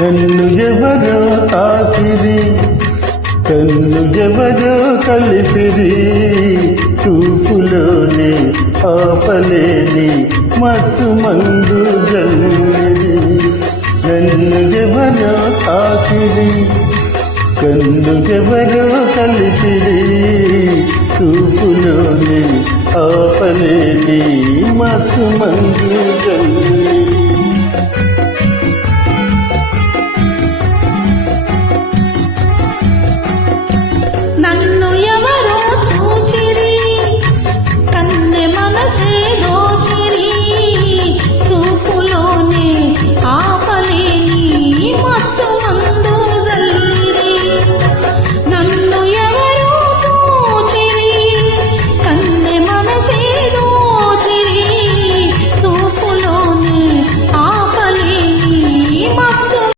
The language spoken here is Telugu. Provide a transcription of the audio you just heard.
నన్ను ఎవరో తాకిరి, కన్ను ఎవరో కలిపిరి, చూపులోని ఆపలేని మత్తు మందు జల్లిరి. నన్ను ఎవరో తాకిరి, కన్ను ఎవరో కలిపిరి, చూపులోని ఆపలేని మత్తు మందు జల్లిరి.